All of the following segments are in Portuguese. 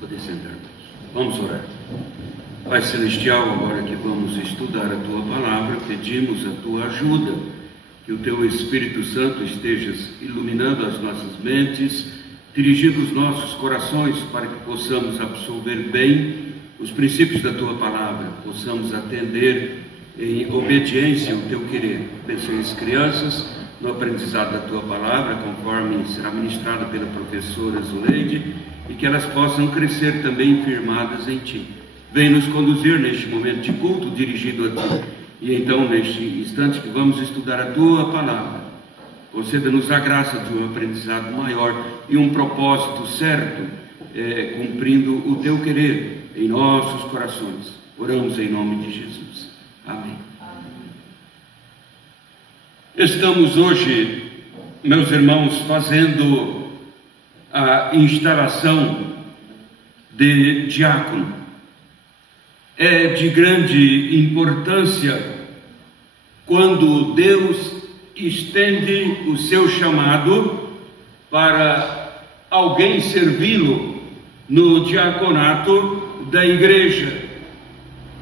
Poder sentar. Vamos orar. Pai Celestial, agora que vamos estudar a Tua Palavra, pedimos a Tua ajuda, que o Teu Espírito Santo esteja iluminando as nossas mentes, dirigindo os nossos corações para que possamos absorver bem os princípios da Tua Palavra, possamos atender em obediência ao Teu querer. Abençoe as crianças no aprendizado da Tua Palavra, conforme será ministrada pela professora Zuleide, e que elas possam crescer também firmadas em Ti. Vem nos conduzir neste momento de culto dirigido a Ti. E então, neste instante que vamos estudar a Tua Palavra, conceda-nos a graça de um aprendizado maior e um propósito certo, cumprindo o Teu querer em nossos corações. Oramos em nome de Jesus. Amém. Estamos hoje, meus irmãos, fazendo a instalação de diácono. É de grande importância quando Deus estende o seu chamado para alguém servi-lo no diaconato da igreja.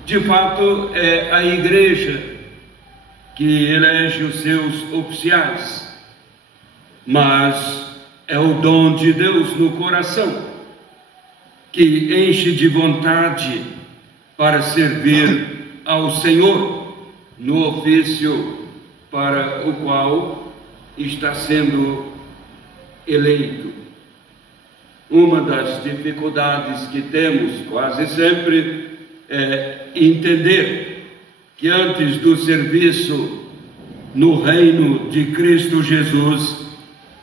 De fato, é a igreja que elege os seus oficiais, mas é o dom de Deus no coração que enche de vontade para servir ao Senhor no ofício para o qual está sendo eleito. Uma das dificuldades que temos quase sempre é entender que antes do serviço no reino de Cristo Jesus,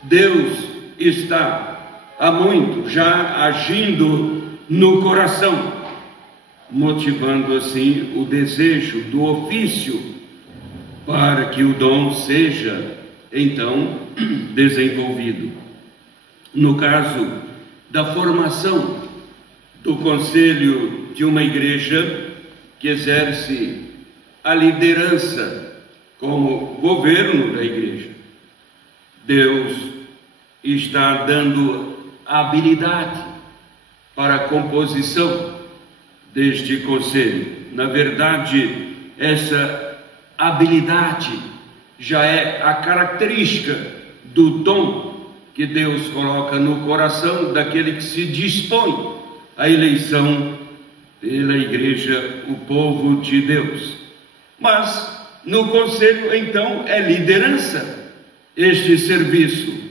Deus está há muito já agindo no coração, motivando assim o desejo do ofício para que o dom seja então desenvolvido. No caso da formação do conselho de uma igreja que exerce a liderança como governo da igreja, Deus está dando habilidade para a composição deste conselho. Na verdade, essa habilidade já é a característica do dom que Deus coloca no coração daquele que se dispõe à eleição pela igreja, o povo de Deus. Mas no conselho, então, é liderança este serviço.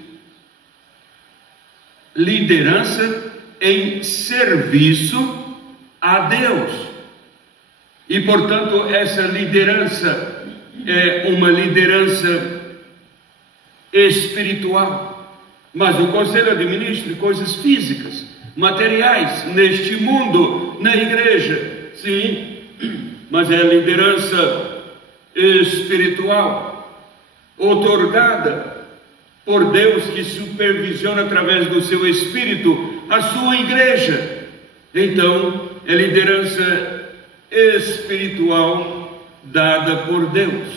Liderança em serviço a Deus. E, portanto, essa liderança é uma liderança espiritual. Mas o conselho administra coisas físicas, materiais, neste mundo, na igreja, sim, mas é a liderança espiritual, outorgada por Deus, que supervisiona através do seu Espírito a sua igreja. Então, é liderança espiritual dada por Deus,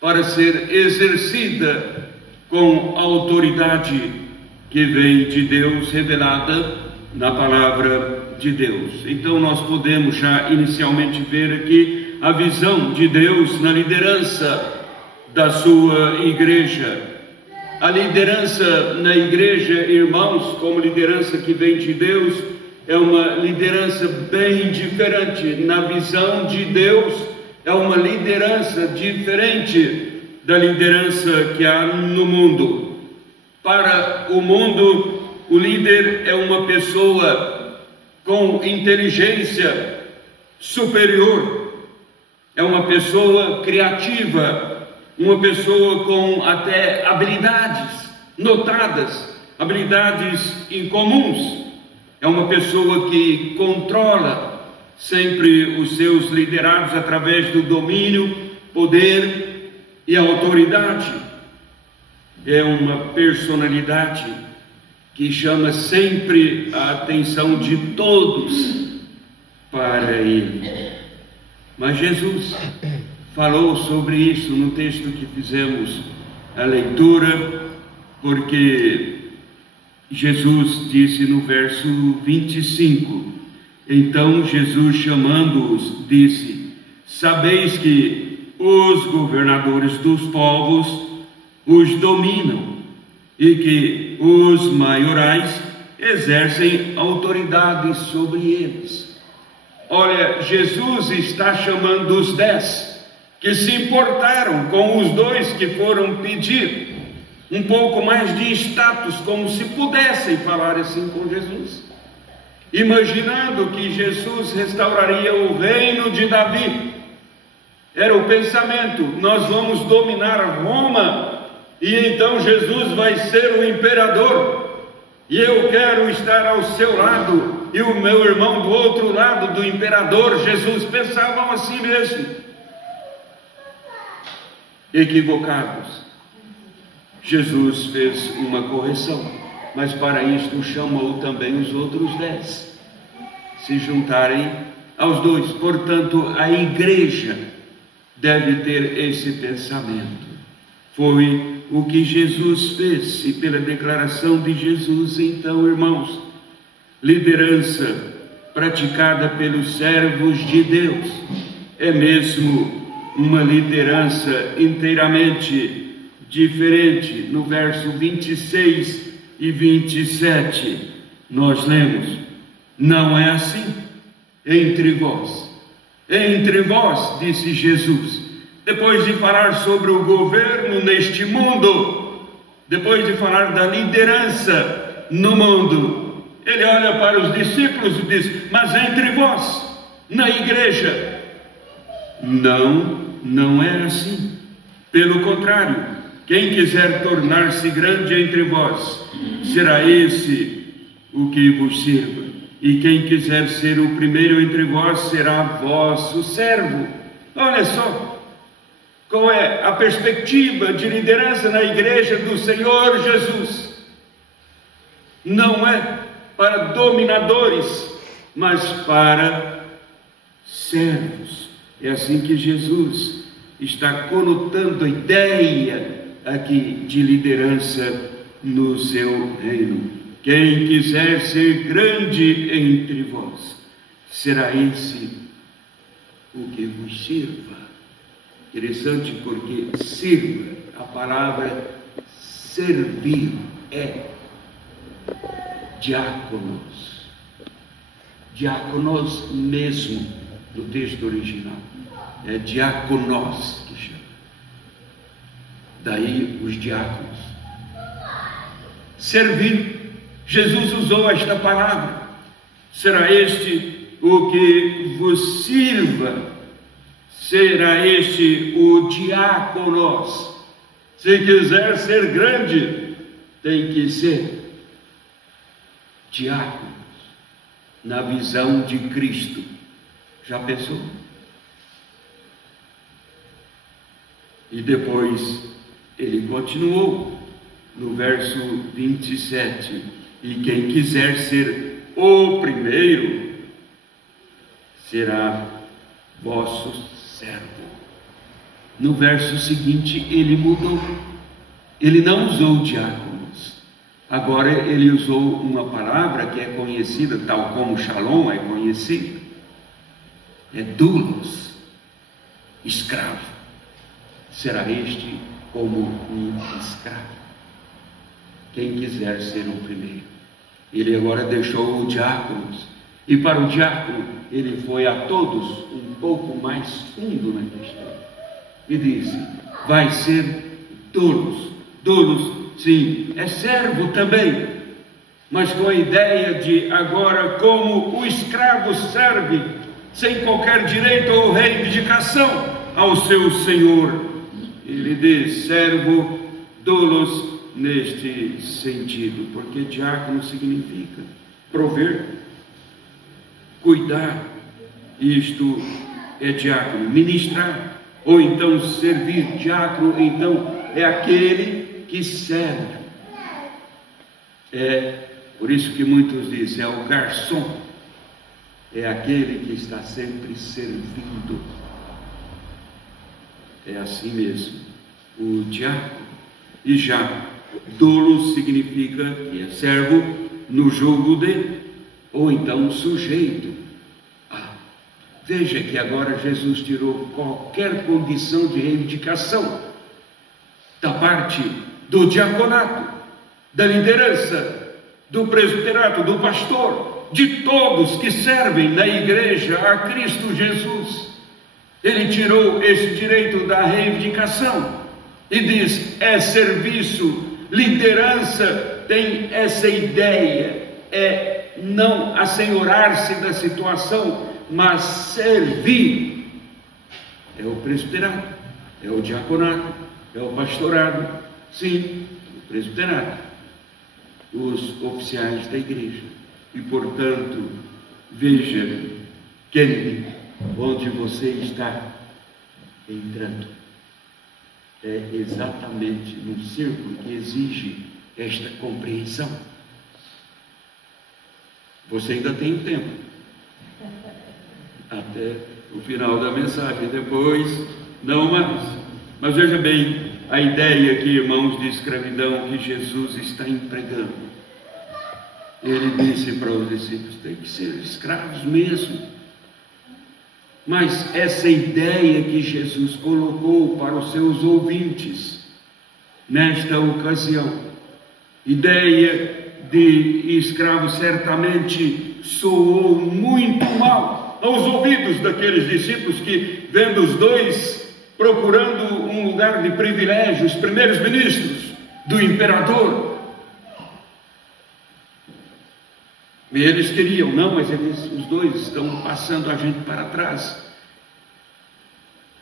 para ser exercida com autoridade que vem de Deus, revelada na palavra de Deus. Então nós podemos já inicialmente ver aqui a visão de Deus na liderança da sua igreja. A liderança na igreja, irmãos, como liderança que vem de Deus, é uma liderança bem diferente. Na visão de Deus, é uma liderança diferente da liderança que há no mundo. Para o mundo, o líder é uma pessoa com inteligência superior, é uma pessoa criativa, uma pessoa com até habilidades notadas, habilidades incomuns, é uma pessoa que controla sempre os seus liderados através do domínio, poder e autoridade. É uma personalidade que chama sempre a atenção de todos para ele. Mas Jesus falou sobre isso no texto que fizemos a leitura, porque Jesus disse no verso 25, então Jesus, chamando-os, disse: sabeis que os governadores dos povos os dominam e que os maiorais exercem autoridade sobre eles. Olha, Jesus está chamando os 10 que se importaram com os 2 que foram pedir um pouco mais de status, como se pudessem falar assim com Jesus, imaginando que Jesus restauraria o reino de Davi. Era o pensamento: nós vamos dominar Roma e então Jesus vai ser o imperador, e eu quero estar ao seu lado e o meu irmão do outro lado do imperador. Jesus pensavam assim mesmo. Equivocados. Jesus fez uma correção, mas para isto chamou também os outros 10 se juntarem aos 2. Portanto, a igreja deve ter esse pensamento. Foi o que Jesus fez, e pela declaração de Jesus, então, irmãos, liderança praticada pelos servos de Deus é mesmo uma liderança inteiramente diferente. No verso 26 e 27, nós lemos: não é assim entre vós. Entre vós, disse Jesus, depois de falar sobre o governo neste mundo, depois de falar da liderança no mundo, ele olha para os discípulos e diz: mas entre vós, na igreja, não é assim. Pelo contrário, quem quiser tornar-se grande entre vós, será esse o que vos sirva. E quem quiser ser o primeiro entre vós, será vosso servo. Olha só, qual é a perspectiva de liderança na igreja do Senhor Jesus. Não é para dominadores, mas para servos. É assim que Jesus está conotando a ideia aqui de liderança no seu reino. Quem quiser ser grande entre vós, será esse o que vos sirva. Interessante, porque sirva, a palavra servir é diáconos. Diáconos mesmo, no texto original. É diáconos que chama. Daí os diáconos. Servir. Jesus usou esta palavra. Será este o que vos sirva. Será este o diáconos. Se quiser ser grande, tem que ser diáconos, na visão de Cristo. Já pensou? E depois ele continuou no verso 27, e quem quiser ser o primeiro será vosso servo. No verso seguinte ele mudou, ele não usou diáconos, agora ele usou uma palavra que é conhecida, tal como Shalom é conhecido, é doulos, escravo. Será este como um escravo. Quem quiser ser o primeiro. Ele agora deixou os diáconos, e para o diácono ele foi a todos um pouco mais fundo na questão, e disse: vai ser doulos. Doulos, sim, é servo também, mas com a ideia de agora como o escravo serve, sem qualquer direito ou reivindicação ao seu senhor. Ele diz servo, doulos, neste sentido, porque diácono significa prover, cuidar. Isto é diácono, ministrar, ou então servir. Diácono, então, é aquele que serve. É por isso que muitos dizem, é o garçom, é aquele que está sempre servindo. É assim mesmo, o diácono. E já Doulos significa que é servo no jugo dele, ou então sujeito. Veja que agora Jesus tirou qualquer condição de reivindicação da parte do diaconato, da liderança, do presbiterato, do pastor, de todos que servem na igreja a Cristo Jesus. Ele tirou esse direito da reivindicação e diz: é serviço. Liderança tem essa ideia, é não assenhorar-se da situação, mas servir. É o presbiterato, é o diaconato, é o pastorado, sim, o presbiterato, os oficiais da igreja. E portanto, veja, Kennedy, onde você está entrando. É exatamente num círculo que exige esta compreensão. Você ainda tem tempo até o final da mensagem, depois não mais. Mas veja bem a ideia aqui, irmãos, de escravidão que Jesus está empregando. Ele disse para os discípulos: tem que ser escravos mesmo. Mas essa ideia que Jesus colocou para os seus ouvintes nesta ocasião, ideia de escravo, certamente soou muito mal aos ouvidos daqueles discípulos que, vendo os dois procurando um lugar de privilégio, os primeiros ministros do imperador, e eles queriam, não, mas os dois estão passando a gente para trás.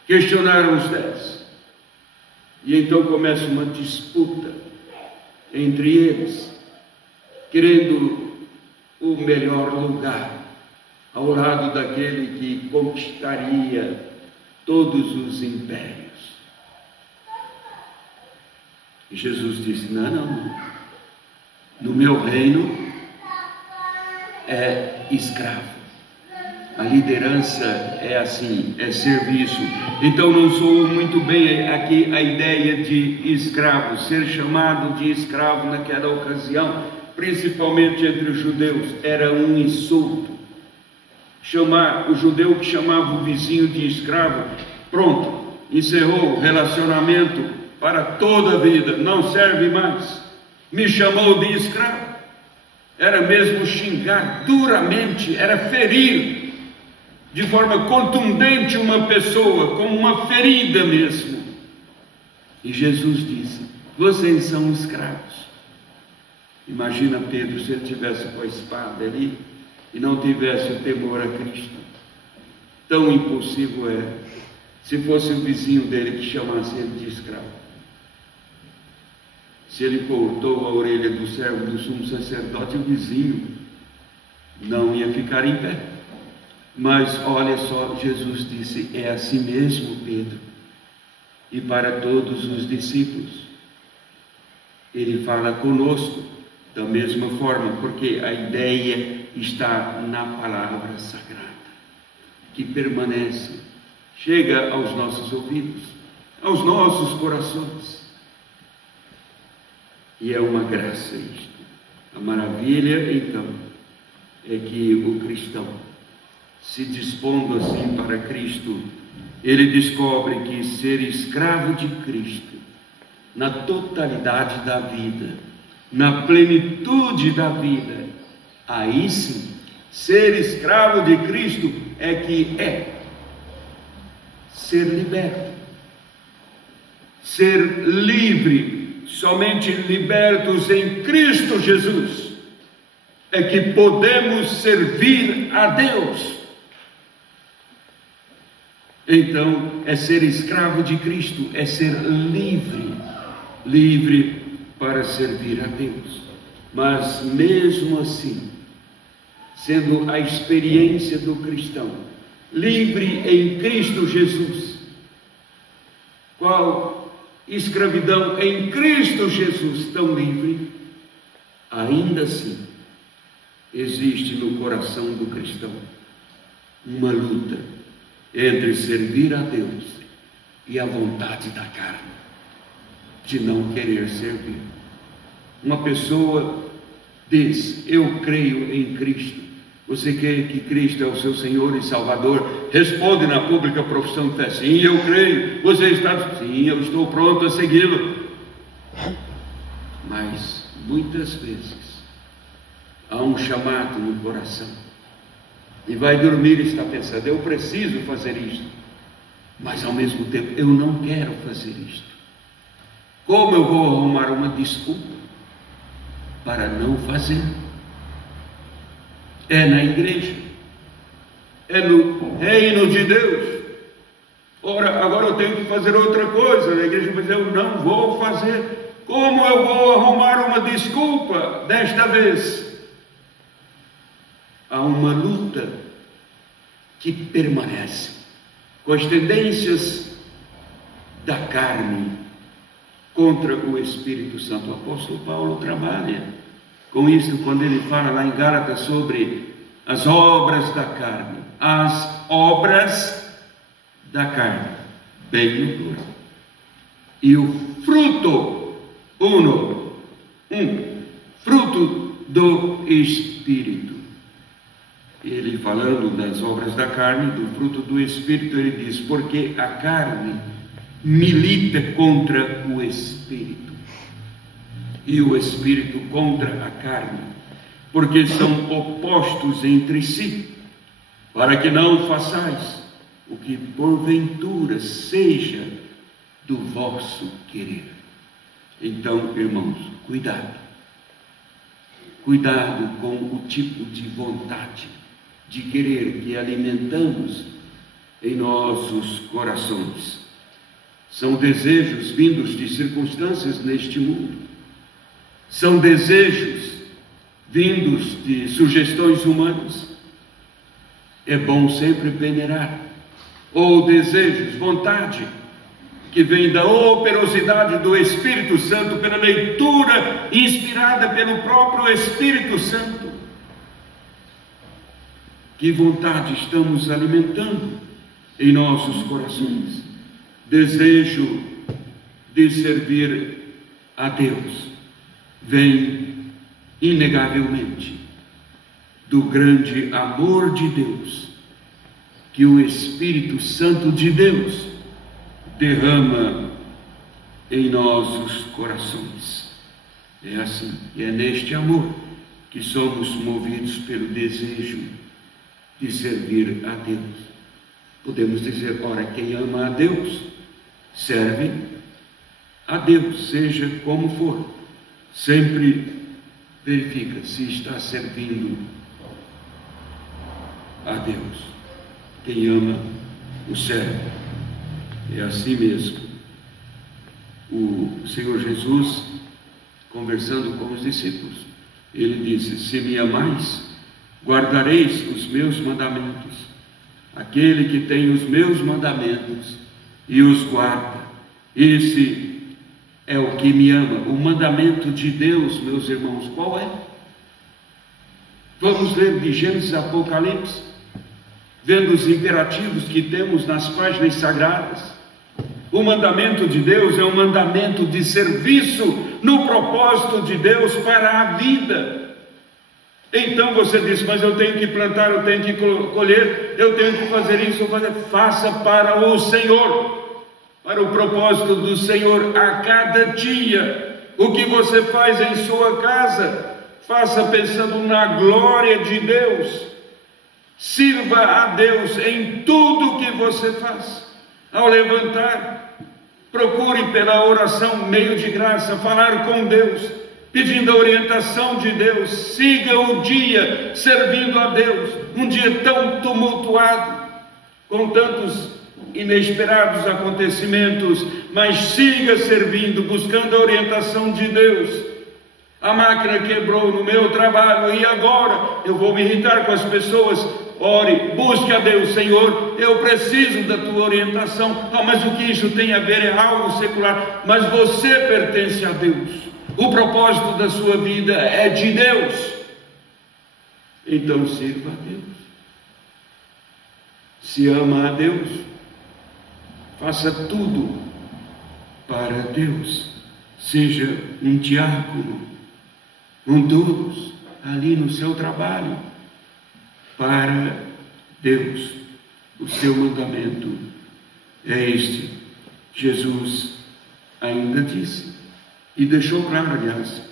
Questionaram os 10. E então começa uma disputa entre eles, querendo o melhor lugar, ao lado daquele que conquistaria todos os impérios. E Jesus disse: não. No meu reino é escravo. A liderança é assim, é serviço. Então não soou muito bem aqui a ideia de escravo, ser chamado de escravo naquela ocasião, principalmente entre os judeus, era um insulto. Chamar o judeu que chamava o vizinho de escravo, pronto, encerrou o relacionamento para toda a vida, não serve mais. Me chamou de escravo. Era mesmo xingar duramente, era ferir de forma contundente uma pessoa, como uma ferida mesmo. E Jesus disse: vocês são escravos. Imagina Pedro, se ele tivesse com a espada ali e não tivesse o temor a Cristo. Tão impossível é se fosse o vizinho dele que chamasse ele de escravo. Se ele cortou a orelha do servo do sumo sacerdote, o vizinho não ia ficar em pé. Mas olha só, Jesus disse: é assim mesmo, Pedro. E para todos os discípulos, ele fala conosco da mesma forma, porque a ideia está na palavra sagrada, que permanece, chega aos nossos ouvidos, aos nossos corações. E é uma graça isto. A maravilha, então, é que o cristão, se dispondo assim para Cristo, ele descobre que ser escravo de Cristo, na totalidade da vida, na plenitude da vida, aí sim, ser escravo de Cristo é que é ser liberto, ser livre. Somente libertos em Cristo Jesus é que podemos servir a Deus. Então, é ser escravo de Cristo, é ser livre, livre para servir a Deus. Mas mesmo assim, sendo a experiência do cristão, livre em Cristo Jesus, qual escravidão em Cristo Jesus tão livre, ainda assim existe no coração do cristão uma luta entre servir a Deus e a vontade da carne de não querer servir. uma pessoa diz: eu creio em Cristo. Você crê que Cristo é o seu Senhor e Salvador? Responde na pública profissão de fé: sim, eu creio. Você está? Sim, eu estou pronto a segui-lo. Mas muitas vezes há um chamado no coração e vai dormir e está pensando: eu preciso fazer isto, mas ao mesmo tempo eu não quero fazer isto. Como eu vou arrumar uma desculpa para não fazer? É na igreja, é no reino de Deus. Ora, agora eu tenho que fazer outra coisa na igreja, mas eu não vou fazer. Como eu vou arrumar uma desculpa desta vez? Há uma luta que permanece com as tendências da carne contra o Espírito Santo. O apóstolo Paulo trabalha com isso quando ele fala lá em Gálatas sobre as obras da carne. As obras da carne, bem no plural. E o fruto, fruto do Espírito. Ele falando das obras da carne, do fruto do Espírito, ele diz: porque a carne milita contra o Espírito, e o Espírito contra a carne, porque são opostos entre si, para que não façais o que porventura seja do vosso querer. Então, irmãos, cuidado com o tipo de vontade, de querer que alimentamos em nossos corações. São desejos vindos de circunstâncias neste mundo, são desejos vindos de sugestões humanas. É bom sempre peneirar. Ou desejos, vontade, que vem da operosidade do Espírito Santo, pela leitura inspirada pelo próprio Espírito Santo. Que vontade estamos alimentando em nossos corações? Desejo de servir a Deus vem inegavelmente do grande amor de Deus que o Espírito Santo de Deus derrama em nossos corações. É assim, e é neste amor que somos movidos pelo desejo de servir a Deus. Podemos dizer: ora, quem ama a Deus, serve a Deus, seja como for. Sempre verifica se está servindo a Deus. Quem ama, o serve. É assim mesmo. O Senhor Jesus, conversando com os discípulos, ele disse: se me amais, guardareis os meus mandamentos. Aquele que tem os meus mandamentos e os guarda, esse é o que me ama. O mandamento de Deus, meus irmãos, qual é? Vamos ler de Gênesis a Apocalipse, vendo os imperativos que temos nas páginas sagradas. O mandamento de Deus é um mandamento de serviço no propósito de Deus para a vida. Então você diz: mas eu tenho que plantar, eu tenho que colher, eu tenho que fazer isso, faça para o Senhor, para o propósito do Senhor. A cada dia, o que você faz em sua casa, faça pensando na glória de Deus. Sirva a Deus em tudo que você faz. Ao levantar, procure pela oração, meio de graça, falar com Deus, pedindo a orientação de Deus. Siga o dia servindo a Deus, um dia tão tumultuado, com tantos inesperados acontecimentos, mas siga servindo, buscando a orientação de Deus. A máquina quebrou no meu trabalho e agora eu vou me irritar com as pessoas. Ore, busque a Deus: Senhor, eu preciso da tua orientação. Mas o que isso tem a ver? É algo secular. Mas você pertence a Deus. O propósito da sua vida é de Deus. Então sirva a Deus. Se ama a Deus, faça tudo para Deus. Seja um diácono com todos ali no seu trabalho, para Deus. O seu mandamento é este. Jesus ainda disse, e deixou claro, aliás,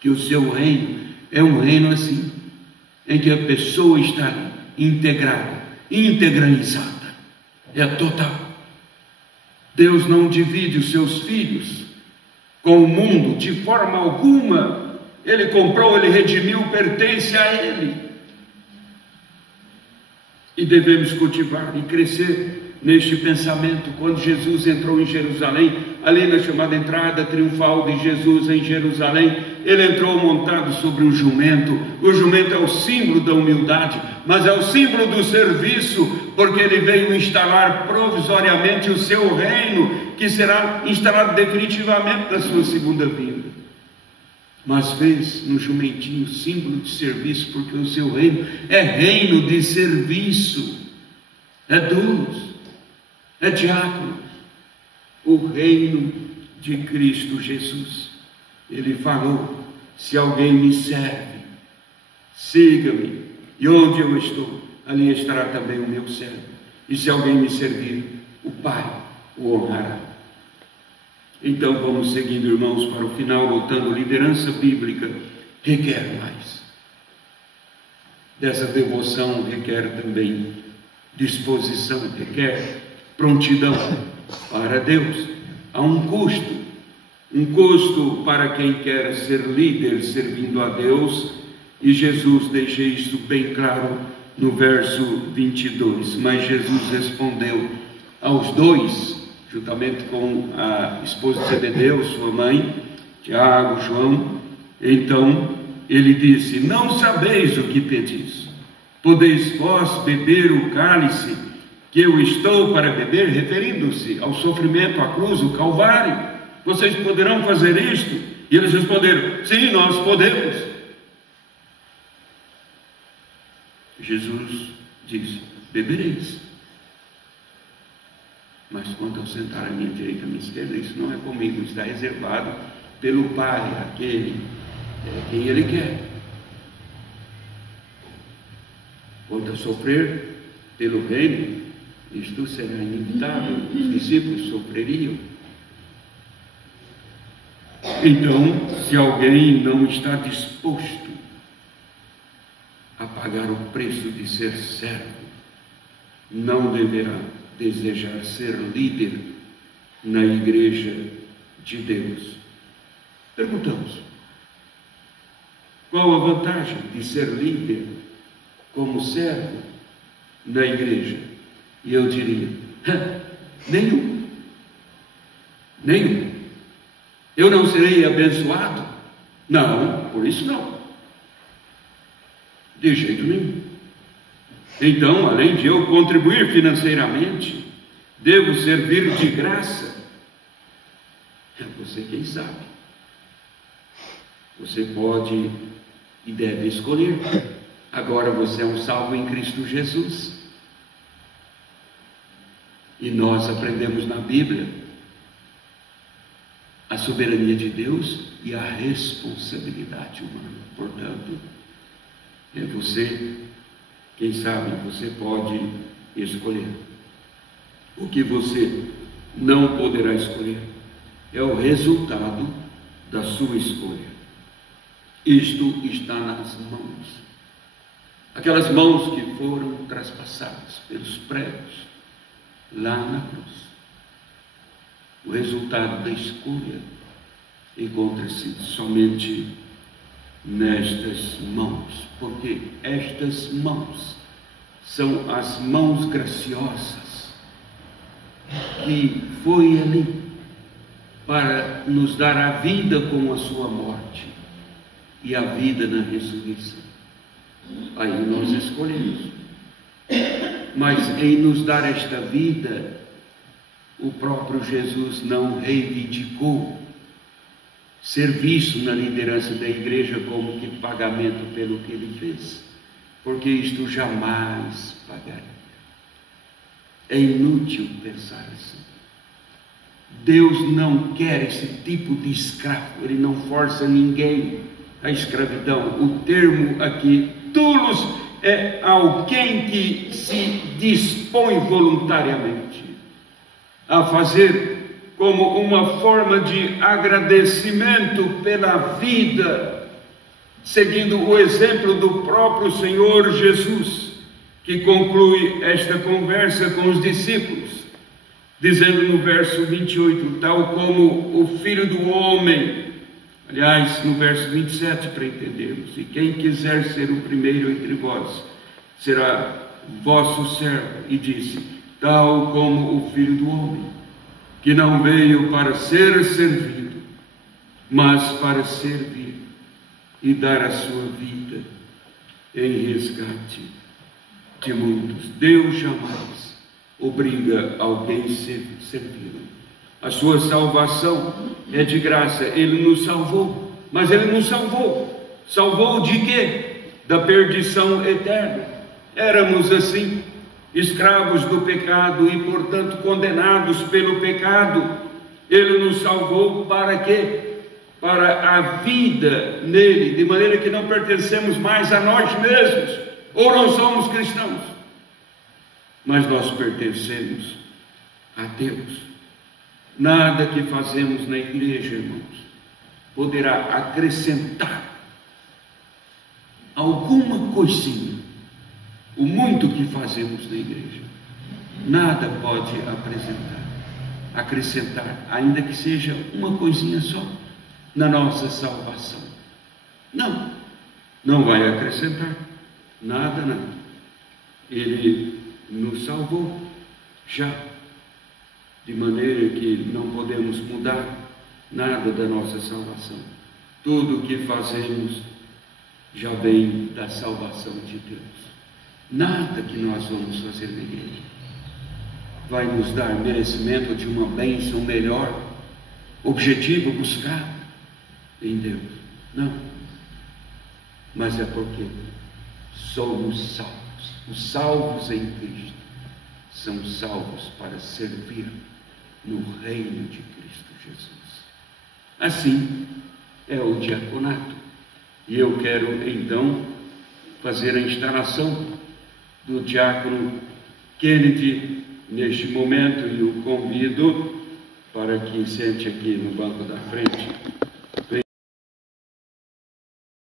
que o seu reino é um reino assim, em que a pessoa está integrada, integralizada, é total. Deus não divide os seus filhos com o mundo de forma alguma. Ele comprou, ele redimiu, pertence a ele. E devemos cultivar e crescer neste pensamento. Quando Jesus entrou em Jerusalém, ali na chamada entrada triunfal de Jesus em Jerusalém, ele entrou montado sobre um jumento. O jumento é o símbolo da humildade, mas é o símbolo do serviço, porque ele veio instalar provisoriamente o seu reino, que será instalado definitivamente na sua segunda vinda. Mas fez no jumentinho símbolo de serviço, porque o seu reino é reino de serviço, é doulos, é diáconos, o reino de Cristo Jesus. Ele falou: se alguém me serve, siga-me, e onde eu estou, ali estará também o meu servo, e se alguém me servir, o Pai o honrará. Então vamos seguindo, irmãos, para o final, lutando. Liderança bíblica requer mais. Dessa devoção requer também disposição, requer prontidão para Deus. Há um custo para quem quer ser líder servindo a Deus, e Jesus deixa isso bem claro no verso 22. Mas Jesus respondeu aos dois, juntamente com a esposa de Zebedeu, sua mãe, Tiago, João. Então ele disse: não sabeis o que pedis. Podeis vós beber o cálice que eu estou para beber? Referindo-se ao sofrimento, à cruz, o Calvário. Vocês poderão fazer isto? E eles responderam: sim, nós podemos. Jesus disse: bebereis. Mas quanto ao sentar à minha direita e à minha esquerda, isso não é comigo, está reservado pelo Pai, aquele quem Ele quer. Quanto a sofrer pelo reino, isto será inevitável, os discípulos sofreriam. Então, se alguém não está disposto a pagar o preço de ser servo, não deverá desejar ser líder na igreja de Deus. Perguntamos: qual a vantagem de ser líder como servo na igreja? E eu diria: nenhum. Eu não serei abençoado? Não, por isso não. De jeito nenhum. Então, além de eu contribuir financeiramente, devo servir de graça? É você quem sabe. Você pode e deve escolher. Agora você é um salvo em Cristo Jesus. E nós aprendemos na Bíblia a soberania de Deus e a responsabilidade humana. Portanto, é você, quem sabe, você pode escolher. O que você não poderá escolher é o resultado da sua escolha. Isto está nas mãos. Aquelas mãos que foram traspassadas pelos pregos lá na cruz. O resultado da escolha encontra-se somente nestas mãos, porque estas mãos são as mãos graciosas que foi ali para nos dar a vida com a sua morte e a vida na ressurreição. Aí nós escolhemos. Mas em nos dar esta vida, o próprio Jesus não reivindicou serviço na liderança da igreja como que pagamento pelo que ele fez, porque isto jamais pagaria. É inútil pensar assim. Deus não quer esse tipo de escravo, Ele não força ninguém a escravidão. O termo aqui, doulos, é alguém que se dispõe voluntariamente a fazer como uma forma de agradecimento pela vida, seguindo o exemplo do próprio Senhor Jesus, que conclui esta conversa com os discípulos, dizendo no verso 28, tal como o Filho do Homem, aliás, no verso 27, para entendermos, e quem quiser ser o primeiro entre vós, será vosso servo, e disse, tal como o Filho do Homem, que não veio para ser servido, mas para servir e dar a sua vida em resgate de muitos. Deus jamais obriga alguém a servir. A sua salvação é de graça. Ele nos salvou, mas Ele nos salvou. Salvou de quê? Da perdição eterna. Éramos assim, escravos do pecado e, portanto, condenados pelo pecado. Ele nos salvou para quê? Para a vida nele, de maneira que não pertencemos mais a nós mesmos, ou não somos cristãos, mas nós pertencemos a Deus. Nada que fazemos na igreja, irmãos, poderá acrescentar alguma coisinha. O muito que fazemos na igreja, nada pode acrescentar, ainda que seja uma coisinha só, na nossa salvação. Não vai acrescentar nada. Ele nos salvou já, de maneira que não podemos mudar nada da nossa salvação. Tudo o que fazemos já vem da salvação de Deus. Nada que nós vamos fazer na igreja vai nos dar merecimento de uma bênção melhor, objetivo buscado em Deus. Não. Mas é porque somos salvos. Os salvos em Cristo são salvos para servir no reino de Cristo Jesus. Assim é o diaconato. E eu quero então fazer a instalação do diácono Kennedy neste momento, e o convido para que sente aqui no banco da frente.